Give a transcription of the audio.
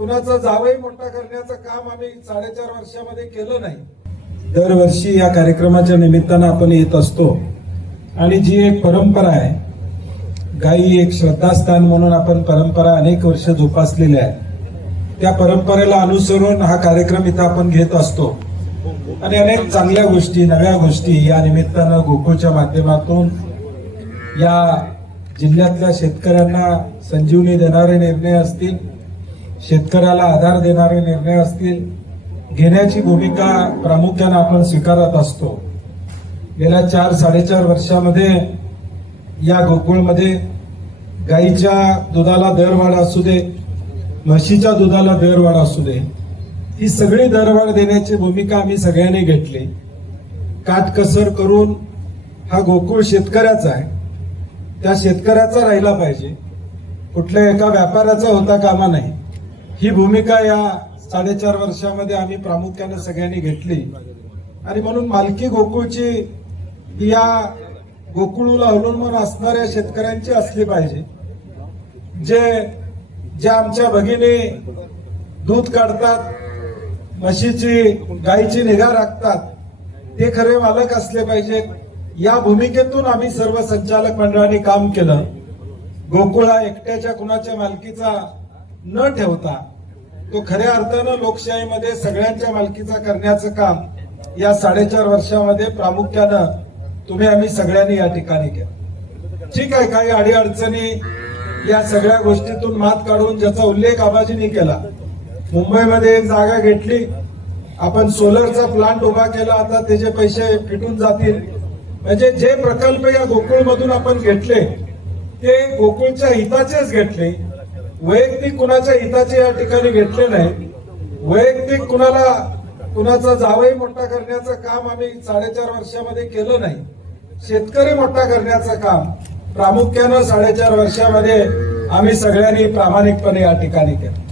कुणाचा जावई मोठा करण्याचं काम आम्ही 4.5 वर्षामध्ये केलं नाही। दरवर्षी या कार्यक्रमाच्या निमित्तानं आपण येत असतो आणि जी एक परंपरा आहे, गायी एक श्रद्धास्थान म्हणून आपण परंपरा अनेक वर्ष जोपासलेल्या आहे, त्या परंपरेला अनुसरून हा कार्यक्रम इथं आपण घेत असतो आणि अनेक चांगल्या गोष्टी, नव्या गोष्टी या निमित्तानं गोकुळच्या माध्यमातून या जिल्ह्यातल्या शेतकऱ्यांना संजीवनी देणारे निर्णय असतील, शेतकऱ्याला आधार देणारे निर्णय असतील, घेण्याची भूमिका प्रामुख्याने आपण स्वीकारत असतो। गेल्या 4-4.5 वर्षामध्ये या गोकुळमध्ये गाईच्या दुधाला दरवाढ असू दे, म्हशीच्या दुधाला दरवाढ असू दे, ही सगळी दरवाढ देण्याची भूमिका आम्ही सगळ्यांनी घेतली। काटकसर करून हा गोकुळ शेतकऱ्याचा आहे, त्या शेतकऱ्याचा राहिला पाहिजे, कुठल्या एका व्यापाऱ्याचा होता कामा नाही। ही भूमिका या 4.5 वर्षामध्ये आम्ही प्रामुख्याने सगळ्यांनी घेतली आणि म्हणून मालकी गोकुळची या गोकुळला अवलंबून असणाऱ्या शेतकऱ्यांची असली पाहिजे। जे आमच्या भगिनी दूध काढतात, म्हशीची गायीची निगा राखतात, ते खरे मालक असले पाहिजेत। या भूमिकेतून आम्ही सर्व संचालक मंडळाने काम केलं। गोकुळ हा एकट्याच्या कुणाच्या मालकीचा न ठेवता तो खऱ्या अर्थानं लोकशाहीमध्ये सगळ्यांच्या मालकीचा करण्याचं काम या 4.5 वर्षामध्ये प्रामुख्यानं तुम्ही आम्ही सगळ्यांनी या ठिकाणी केलं। ठीक आहे, काही अडीअडचणी या सगळ्या गोष्टीतून मात काढून ज्याचा उल्लेख आबाजींनी केला, मुंबईमध्ये एक जागा घेतली, आपण सोलरचा प्लांट उभा केला, आता त्याचे पैसे फिटून जातील। म्हणजे जे प्रकल्प या गोकुळमधून आपण घेतले ते गोकुळच्या हिताचेच घेतले, वैयक्तिक कुणाच्या हिताचे या ठिकाणी घेतले नाही। वैयक्तिक कुणाचा जावई मोठा करण्याचं काम आम्ही 4.5 वर्षामध्ये केलं नाही। शेतकरी मोठा करण्याचं काम प्रामुख्यानं 4.5 वर्षामध्ये आम्ही सगळ्यांनी प्रामाणिकपणे या ठिकाणी केलं।